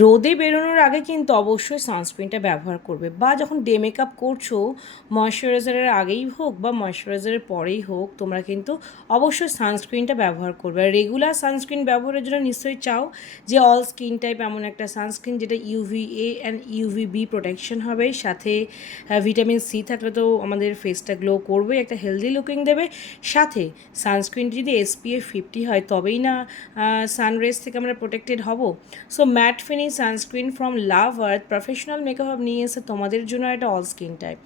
রোদে বেরোনোর আগে কিন্তু অবশ্যই সানস্ক্রিনটা ব্যবহার করবে, বা যখন ডে মেকআপ করছো ময়শ্চারাইজারের আগেই হোক বা ময়শ্চারাইজারের পরেই হোক তোমরা কিন্তু অবশ্যই সানস্ক্রিনটা ব্যবহার করবে। আর রেগুলার সানস্ক্রিন ব্যবহারের জন্য নিশ্চয়ই চাও যে অল স্কিন টাইপ এমন একটা সানস্ক্রিন যেটা ইউভিএ অ্যান্ড ইউভিবি প্রোটেকশন হবে, সাথে ভিটামিন সি থাকলে তো আমাদের ফেসটা গ্লো করবে, একটা হেলদি লুকিং দেবে। সাথে সানস্ক্রিনটি যদি এসপিএফ 50 হয় তবেই না সানরেজ থেকে আমরা প্রোটেক্টেড হব। So mat finish sunscreen from love earth professional makeup নিয়ে এসে তোমাদের জন্য একটা অল স্কিন টাইপ।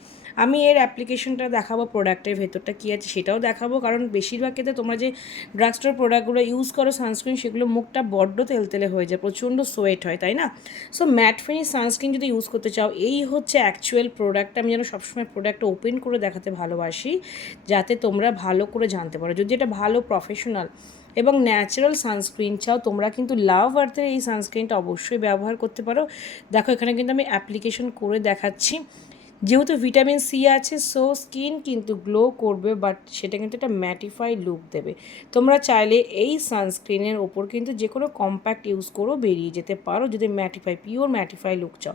আমি এর অ্যাপ্লিকেশনটা দেখাবো, প্রোডাক্টের ভেতরটা কী আছে সেটাও দেখাবো, কারণ বেশিরভাগ ক্ষেত্রে তোমরা যে ড্রাগ স্টোর প্রোডাক্টগুলো ইউজ করো সানস্ক্রিন, সেগুলো মুখটা বড্ড তেলতেলে হয়ে যায়, প্রচণ্ড সোয়েট হয়, তাই না? সো ম্যাট ফিনিশ সানস্ক্রিন যদি ইউজ করতে চাও, এই হচ্ছে অ্যাকচুয়াল প্রোডাক্ট। আমি যেন সবসময় প্রোডাক্টটা ওপেন করে দেখাতে ভালোবাসি, যাতে তোমরা ভালো করে জানতে পারো। যদি এটা ভালো প্রফেশনাল এবং ন্যাচারাল সানস্ক্রিন চাও, তোমরা কিন্তু লাভ আর্থের এই সানস্ক্রিনটা অবশ্যই ব্যবহার করতে পারো। দেখো এখানে কিন্তু আমি অ্যাপ্লিকেশন করে দেখাচ্ছি। যেহেতু ভিটামিন সি আছে, সো স্কিন কিন্তু গ্লো করবে, বাট সেটা কিন্তু একটা ম্যাটিফাই লুক দেবে। তোমরা চাইলে এই সানস্ক্রিনের ওপর কিন্তু যে কোনো কম্প্যাক্ট ইউজ করো, বেরিয়ে যেতে পারো যদি পিওর ম্যাটিফাই লুক চাও।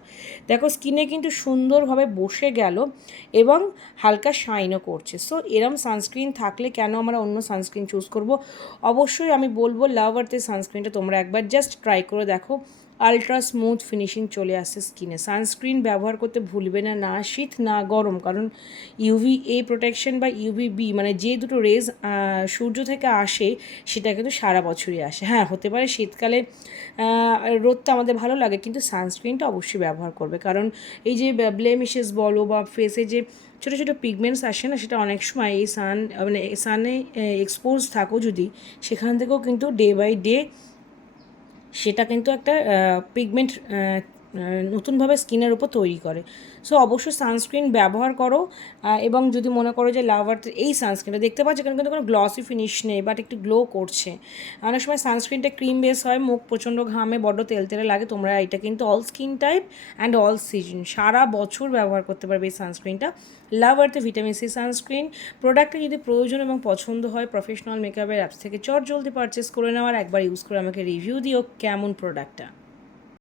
দেখো স্কিনে কিন্তু সুন্দরভাবে বসে গেল এবং হালকা শাইনও করছে। সো এরম সানস্ক্রিন থাকলে কেন আমরা অন্য সানস্ক্রিন চুজ করব? অবশ্যই আমি বলবো লাভ আর্থের সানস্ক্রিনটা তোমরা একবার জাস্ট ট্রাই করে দেখো। আলট্রা স্মুথ ফিনিশিং চলে আসছে স্কিনে। সানস্ক্রিন ব্যবহার করতে ভুলবে না, না শীত না গরম, কারণ ইউভিএ প্রোটেকশন বা ইউভিবি মানে যে দুটো রেজ সূর্য থেকে আসে সেটা কিন্তু সারা বছরই আসে। হ্যাঁ, হতে পারে শীতকালে রোদটা আমাদের ভালো লাগে, কিন্তু সানস্ক্রিনটা অবশ্যই ব্যবহার করবে, কারণ এই যে ব্লেমিশেস বলো বা ফেসে যে ছোটো ছোটো পিগমেন্টস আসে না, সেটা অনেক সময় এই সানে এক্সপোজ থাকো যদি, সেখান থেকেও কিন্তু ডে বাই ডে সেটা কিন্তু একটা পিগমেন্ট নতুনভাবে স্কিনের উপর তৈরি করে। সো অবশ্যই সানস্ক্রিন ব্যবহার করো। এবং যদি মনে করো যে লাভ আর্থের এই সানস্ক্রিনটা দেখতে পাচ্ছ এখানে কিন্তু কোনো গ্লসি ফিনিশ নেই, বাট একটু গ্লো করছে। অনেক সময় সানস্ক্রিনটা ক্রিম বেস হয়, মুখ প্রচণ্ড ঘামে, বড্ড তেলতেলে লাগে। তোমরা এটা কিন্তু all skin type and all season সারা বছর ব্যবহার করতে পারবে এই সানস্ক্রিনটা। Love Earth vitamin C sunscreen প্রোডাক্টটা যদি প্রয়োজন এবং পছন্দ হয় প্রফেশনাল মেকআপের অ্যাপস থেকে চট জলদি পারচেস করে নেওয়ার, একবার ইউজ করে আমাকে রিভিউ দিও কেমন প্রোডাক্টটা।